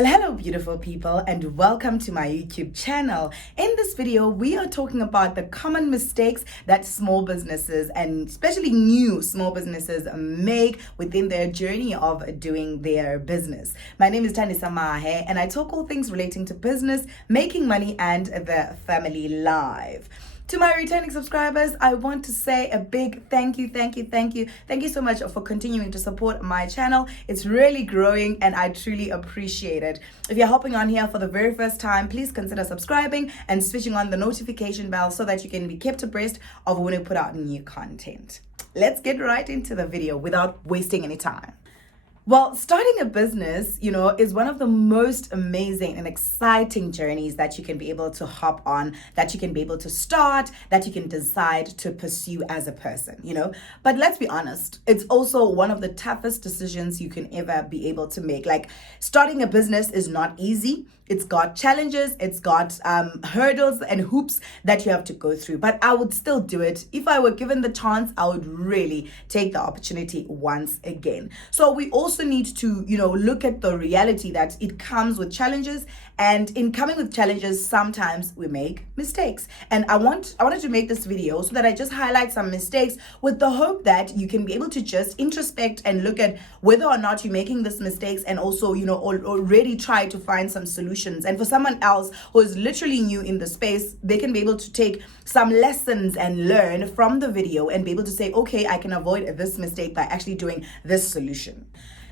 Well, hello beautiful people and welcome to my YouTube channel. In this video, we are talking about the common mistakes that small businesses and especially new small businesses make within their journey of doing their business. My name is Thandisa Mahe and I talk all things relating to business, making money and the family life. To my returning subscribers, I want to say a big thank you. Thank you so much for continuing to support my channel. It's really growing and I truly appreciate it. If you're hopping on here for the very first time, please consider subscribing and switching on the notification bell so that you can be kept abreast of when we put out new content. Let's get right into the video without wasting any time. Well, starting a business, is one of the most amazing and exciting journeys that you can be able to hop on, that you can be able to start, that you can decide to pursue as a person, But let's be honest, it's also one of the toughest decisions you can ever be able to make. Like, starting a business is not easy. It's got challenges, it's got hurdles and hoops that you have to go through. But I would still do it. If I were given the chance, I would really take the opportunity once again. So we also need to, look at the reality that it comes with challenges. And in coming with challenges, sometimes we make mistakes. And I wanted to make this video so that I just highlight some mistakes with the hope that you can be able to just introspect and look at whether or not you're making these mistakes and also, already try to find some solutions. And for someone else who is literally new in the space, they can be able to take some lessons and learn from the video and be able to say, okay, I can avoid this mistake by actually doing this solution.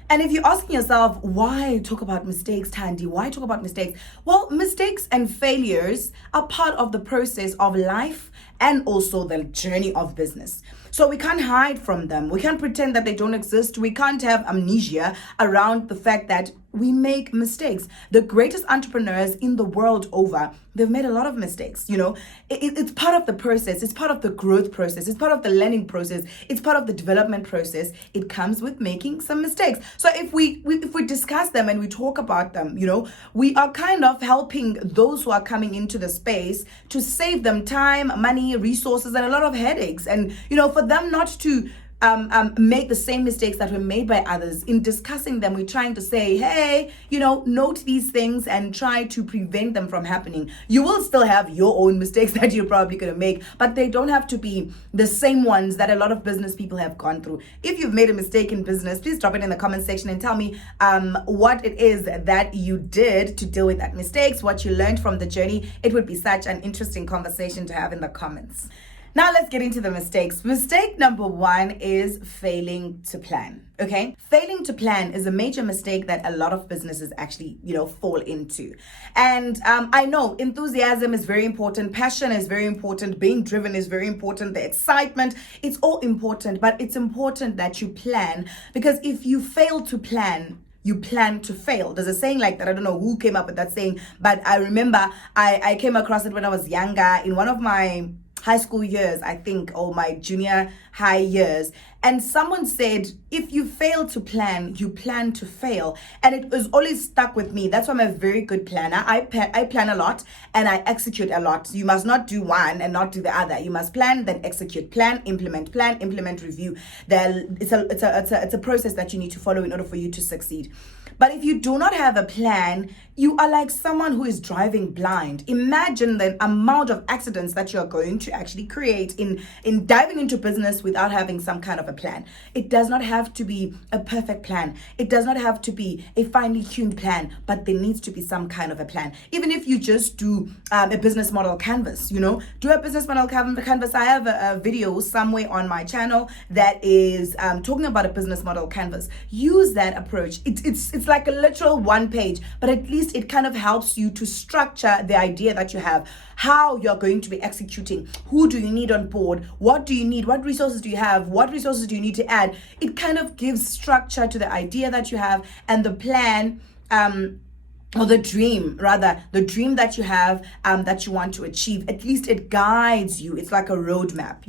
And if you're asking yourself, why talk about mistakes, Thandi? Why talk about mistakes? Well, mistakes and failures are part of the process of life and also the journey of business. So we can't hide from them. We can't pretend that they don't exist. We can't have amnesia around the fact that we make mistakes. The greatest entrepreneurs in the world over, they've made a lot of mistakes. It's part of the process. It's part of the growth process. It's part of the learning process. It's part of the development process. It comes with making some mistakes. So if we discuss them and we talk about them, we are kind of helping those who are coming into the space to save them time, money, resources, and a lot of headaches. And, for them not to make the same mistakes that were made by others. In discussing them, we're trying to say, hey, note these things and try to prevent them from happening. You will still have your own mistakes that you're probably going to make, but they don't have to be the same ones that a lot of business people have gone through. If you've made a mistake in business, please drop it in the comment section and tell me what it is that you did to deal with that mistakes, what you learned from the journey. It would be such an interesting conversation to have in the comments. Now let's get into the mistakes. Mistake number one is failing to plan. Okay? Failing to plan is a major mistake that a lot of businesses actually, fall into. And I know enthusiasm is very important. Passion is very important. Being driven is very important. The excitement, it's all important. But it's important that you plan, because if you fail to plan, you plan to fail. There's a saying like that. I don't know who came up with that saying, but I remember I came across it when I was younger in one of my high school years, I think, or my junior high years. And someone said, if you fail to plan, you plan to fail. And it was always stuck with me. That's why I'm a very good planner. I plan a lot and I execute a lot. You must not do one and not do the other. You must plan, then execute. Plan, implement, review. It's a process that you need to follow in order for you to succeed. But if you do not have a plan, you are like someone who is driving blind. Imagine the amount of accidents that you're going to actually create in diving into business without having some kind of a plan. It does not have to be a perfect plan. It does not have to be a finely tuned plan, but there needs to be some kind of a plan. Even if you just do a business model canvas, do a business model canvas. I have a video somewhere on my channel that is talking about a business model canvas. Use that approach. It's like a literal one page, but at least it kind of helps you to structure the idea that you have, how you're going to be executing, who do you need on board, what do you need, what resources do you have, what resources do you need to add. It kind of gives structure to the idea that you have and the plan, or the dream that you have, that you want to achieve. At least it guides you. It's like a roadmap,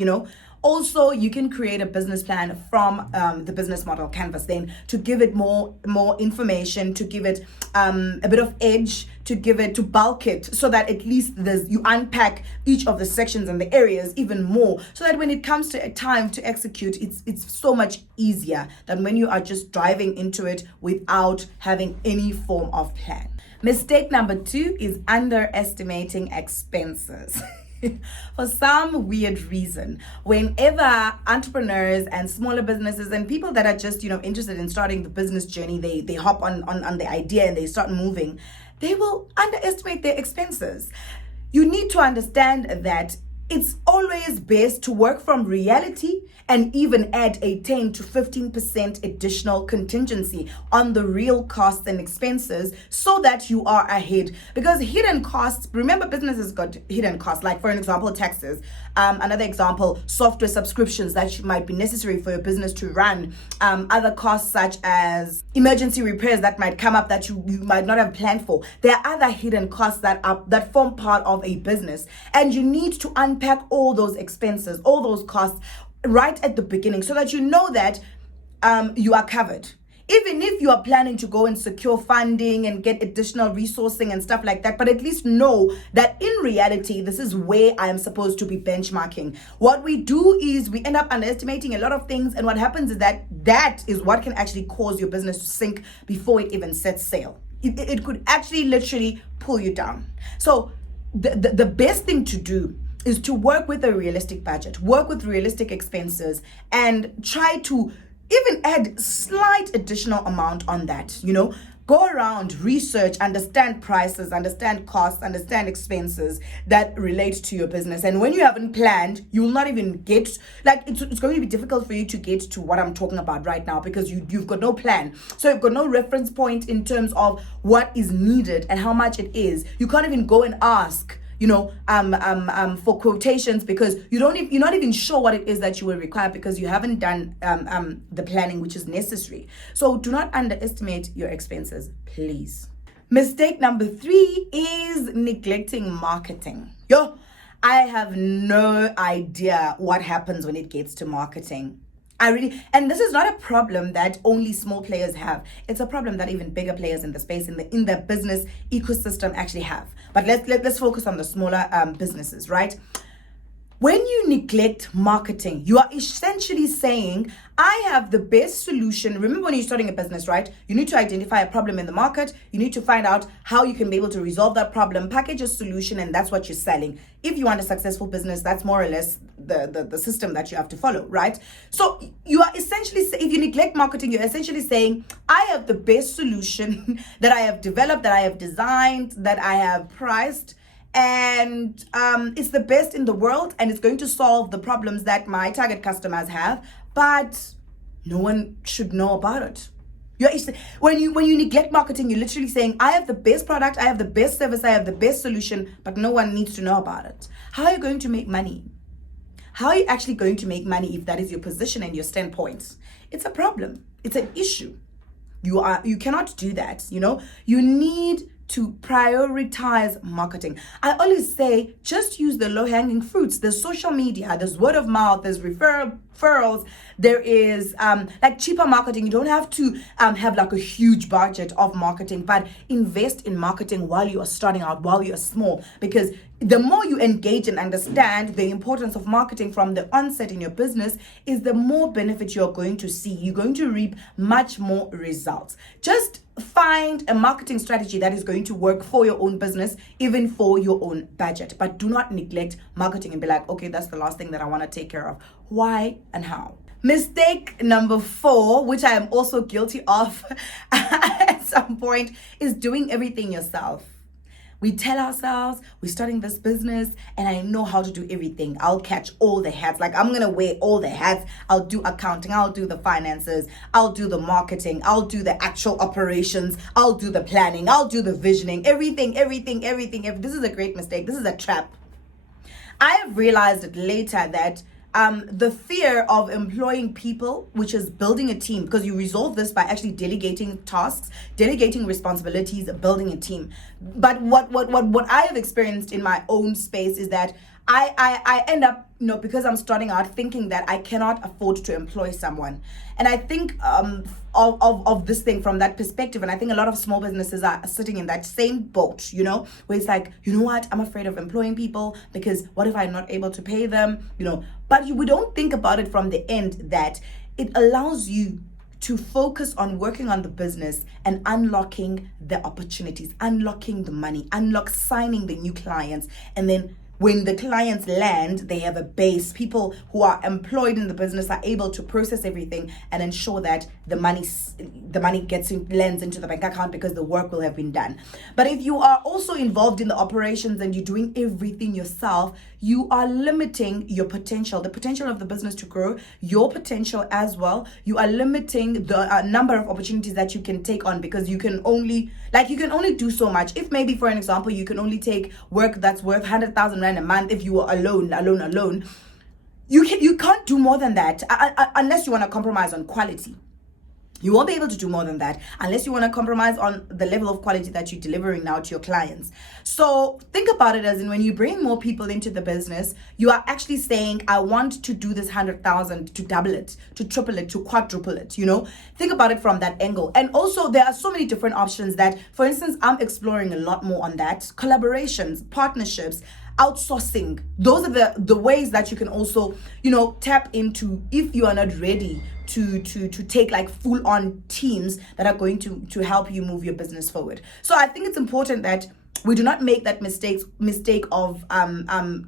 Also, you can create a business plan from the business model canvas then to give it more information, to give it a bit of edge, to bulk it, so that at least you unpack each of the sections and the areas even more, so that when it comes to a time to execute, it's so much easier than when you are just driving into it without having any form of plan. Mistake number 2 is underestimating expenses. For some weird reason, whenever entrepreneurs and smaller businesses and people that are just interested in starting the business journey, they hop on the idea and they start moving, they will underestimate their expenses. You need to understand that it's always best to work from reality and even add a 10 to 15% additional contingency on the real costs and expenses so that you are ahead. Because hidden costs, remember, businesses got hidden costs, like for an example, taxes. Another example, software subscriptions that might be necessary for your business to run. Other costs such as emergency repairs that might come up that you might not have planned for. There are other hidden costs that form part of a business, and you need to unpack all those expenses, all those costs right at the beginning, so that you know that you are covered. Even if you are planning to go and secure funding and get additional resourcing and stuff like that, but at least know that in reality, this is where I am supposed to be benchmarking. What we do is we end up underestimating a lot of things, and what happens is that is what can actually cause your business to sink before it even sets sail. It could actually literally pull you down. So the best thing to do is to work with a realistic budget, work with realistic expenses, and try to even add slight additional amount on that. Go around, research, understand prices, understand costs, understand expenses that relate to your business. And when you haven't planned, you will not even get, it's going to be difficult for you to get to what I'm talking about right now, because you've got no plan. So you've got no reference point in terms of what is needed and how much it is. You can't even go and ask for quotations, because you're not even sure what it is that you will require, because you haven't done the planning which is necessary. So do not underestimate your expenses, please. Mistake number 3 is neglecting marketing. I have no idea what happens when it gets to marketing. And this is not a problem that only small players have. It's a problem that even bigger players in the space, in the business ecosystem actually have. But let's focus on the smaller businesses, right? When you neglect marketing, you are essentially saying, I have the best solution. Remember, when you're starting a business, right? You need to identify a problem in the market. You need to find out how you can be able to resolve that problem, package a solution, and that's what you're selling. If you want a successful business, that's more or less the system that you have to follow, right? So you are essentially, if you neglect marketing, you're essentially saying, I have the best solution that I have developed, that I have designed, that I have priced, and it's the best in the world, and it's going to solve the problems that my target customers have, but no one should know about it. When you neglect marketing, you're literally saying, I have the best product, I have the best service, I have the best solution, but no one needs to know about it. How are you going to make money? How are you actually going to make money if that is your position and your standpoint? It's a problem. It's an issue. You cannot do that. You need to prioritize marketing. I always say, just use the low-hanging fruits. There's social media, there's word of mouth, there's referrals, there is cheaper marketing. You don't have to have a huge budget of marketing, but invest in marketing while you are starting out, while you're small, because the more you engage and understand the importance of marketing from the onset in your business, is the more benefit you're going to see. You're going to reap much more results. Just find a marketing strategy that is going to work for your own business, even for your own budget. But do not neglect marketing and be like, okay, that's the last thing that I want to take care of. Why and how? Mistake number 4, which I am also guilty of at some point, is doing everything yourself. We tell ourselves we're starting this business and I know how to do everything. I'll catch all the hats. I'm going to wear all the hats. I'll do accounting. I'll do the finances. I'll do the marketing. I'll do the actual operations. I'll do the planning. I'll do the visioning. Everything. This is a great mistake. This is a trap. I have realized it later that the fear of employing people, which is building a team, because you resolve this by actually delegating tasks, delegating responsibilities, building a team. But what I have experienced in my own space is that I end up, because I'm starting out thinking that I cannot afford to employ someone. And I think of this thing from that perspective. And I think a lot of small businesses are sitting in that same boat, where it's like, you know what, I'm afraid of employing people because what if I'm not able to pay them, But we don't think about it from the end that it allows you to focus on working on the business and unlocking the opportunities, unlocking the money, signing the new clients. And then when the clients land, they have a base. People who are employed in the business are able to process everything and ensure that the money lands into the bank account because the work will have been done. But if you are also involved in the operations and you're doing everything yourself, you are limiting your potential, the potential of the business to grow, your potential as well. You are limiting the number of opportunities that you can take on because you can only do so much. If maybe, for an example, you can only take work that's worth 100,000 rand a month if you are alone. You can't do more than that unless you want to compromise on quality. You won't be able to do more than that unless you want to compromise on the level of quality that you're delivering now to your clients. So think about it as in when you bring more people into the business, you are actually saying, I want to do this 100,000 to double it, to triple it, to quadruple it, Think about it from that angle. And also there are so many different options that, for instance, I'm exploring a lot more on that. Collaborations, partnerships, outsourcing. Those are the ways that you can also, tap into if you are not ready to take like full on teams that are going to help you move your business forward. So I think it's important that we do not make that mistake of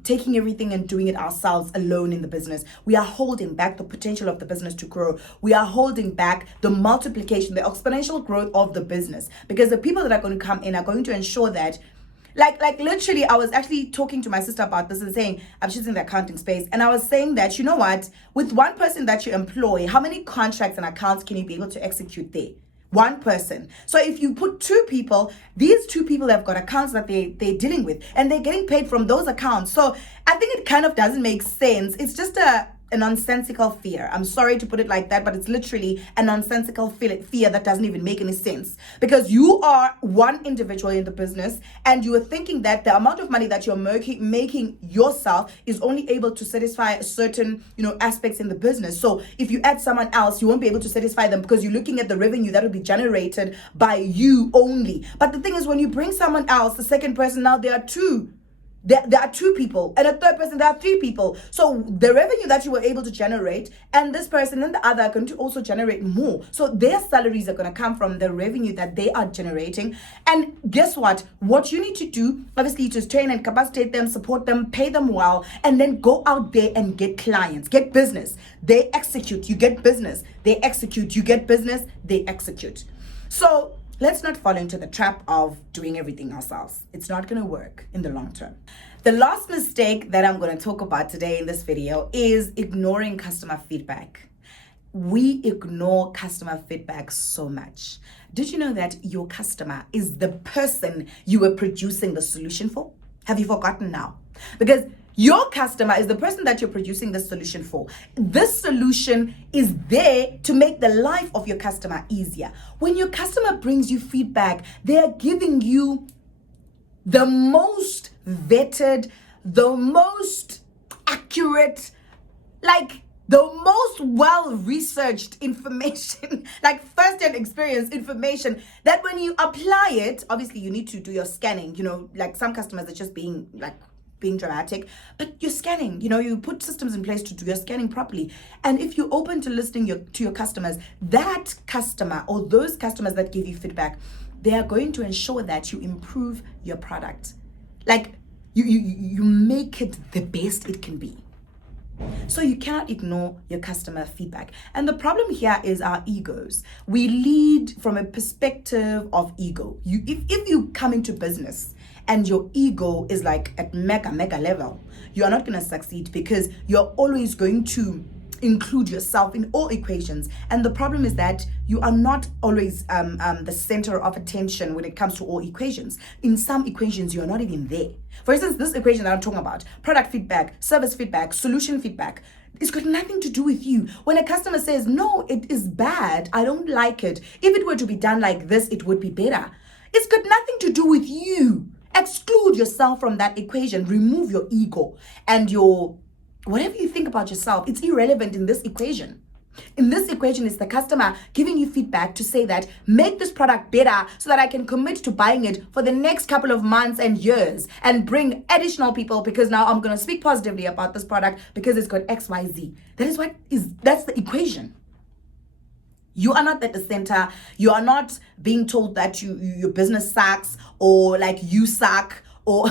taking everything and doing it ourselves alone in the business. We are holding back the potential of the business to grow. We are holding back the multiplication, the exponential growth of the business, because the people that are going to come in are going to ensure that like literally, I was actually talking to my sister about this and saying, she's in the accounting space, and I was saying that, you know what, with one person that you employ, how many contracts and accounts can you be able to execute there? One person. So if you put two people, these two people have got accounts that they're dealing with, and they're getting paid from those accounts. So I think it kind of doesn't make sense. It's just a nonsensical fear. I'm sorry to put it like that, but it's literally a nonsensical fear that doesn't even make any sense, because you are one individual in the business and you are thinking that the amount of money that you're making yourself is only able to satisfy certain aspects in the business. So if you add someone else, you won't be able to satisfy them because you're looking at the revenue that will be generated by you only. But the thing is, when you bring someone else, the second person, now there are two. There are two people, and a third person, there are three people. So the revenue that you were able to generate, and this person and the other are going to also generate more. So their salaries are going to come from the revenue that they are generating. And guess what? What you need to do, obviously, is train and capacitate them, support them, pay them well, and then go out there and get clients, get business. They execute, you get business. They execute, you get business. They execute. So let's not fall into the trap of doing everything ourselves. It's not going to work in the long term. The last mistake that I'm going to talk about today in this video is ignoring customer feedback. We ignore customer feedback so much. Did you know that your customer is the person you were producing the solution for? Have you forgotten now? Because your customer is the person that you're producing the solution for. This solution is there to make the life of your customer easier. When your customer brings you feedback, they are giving you the most vetted, the most accurate, the most well-researched information, first-hand experience information, that when you apply it, obviously you need to do your scanning. Some customers are just being dramatic, but you're scanning, you put systems in place to do your scanning properly. And if you're open to listening to your customers, that customer or those customers that give you feedback, they are going to ensure that you improve your product. You make it the best it can be. So you cannot ignore your customer feedback. And the problem here is our egos. We lead from a perspective of ego. If you come into business and your ego is at mega level, you are not going to succeed, because you're always going to include yourself in all equations. And the problem is that you are not always the center of attention when it comes to all equations. In some equations, you're not even there. For instance, this equation that I'm talking about, product feedback, service feedback, solution feedback, it's got nothing to do with you. When a customer says, no, it is bad, I don't like it, if it were to be done like this, it would be better, it's got nothing to do with you. Exclude yourself from that equation. Remove your ego and your whatever you think about yourself. It's irrelevant in this equation. In this equation, it's the customer giving you feedback to say that make this product better so that I can commit to buying it for the next couple of months and years and bring additional people because now I'm going to speak positively about this product because it's got XYZ. That's the equation. You are not at the center. You are not being told that your business sucks or like you suck or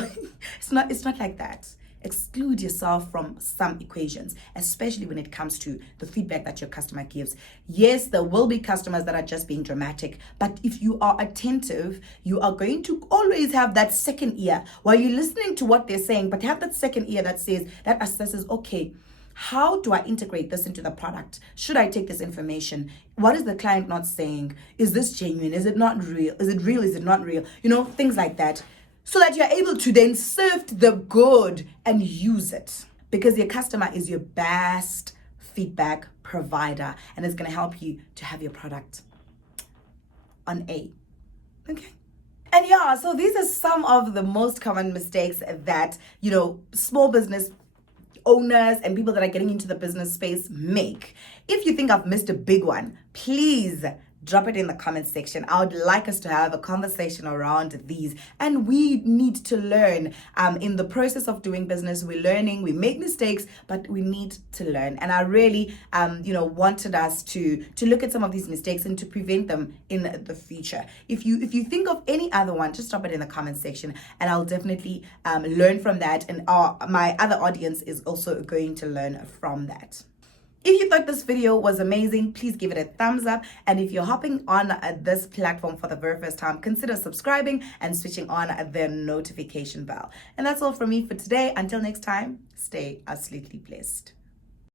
it's not like that. Exclude yourself from some equations, especially when it comes to the feedback that your customer gives. Yes, there will be customers that are just being dramatic, but if you are attentive, you are going to always have that second ear while you're listening to what they're saying, but have that second ear that assesses, okay, how do I integrate this into the product? Should I take this information? What is the client not saying? Is this genuine? Is it not real? Is it real? Is it not real? Things like that. So that you're able to then sift the good and use it. Because your customer is your best feedback provider and it's going to help you to have your product on A. Okay. And yeah, so these are some of the most common mistakes that, small business owners and people that are getting into the business space make. If you think I've missed a big one, please drop it in the comment section. I would like us to have a conversation around these. And we need to learn. In the process of doing business, we're learning, we make mistakes, but we need to learn. And I really, wanted us to look at some of these mistakes and to prevent them in the future. If you think of any other one, just drop it in the comment section and I'll definitely learn from that. And my other audience is also going to learn from that. If you thought this video was amazing, please give it a thumbs up. And if you're hopping on this platform for the very first time, consider subscribing and switching on the notification bell. And that's all from me for today. Until next time, stay absolutely blessed.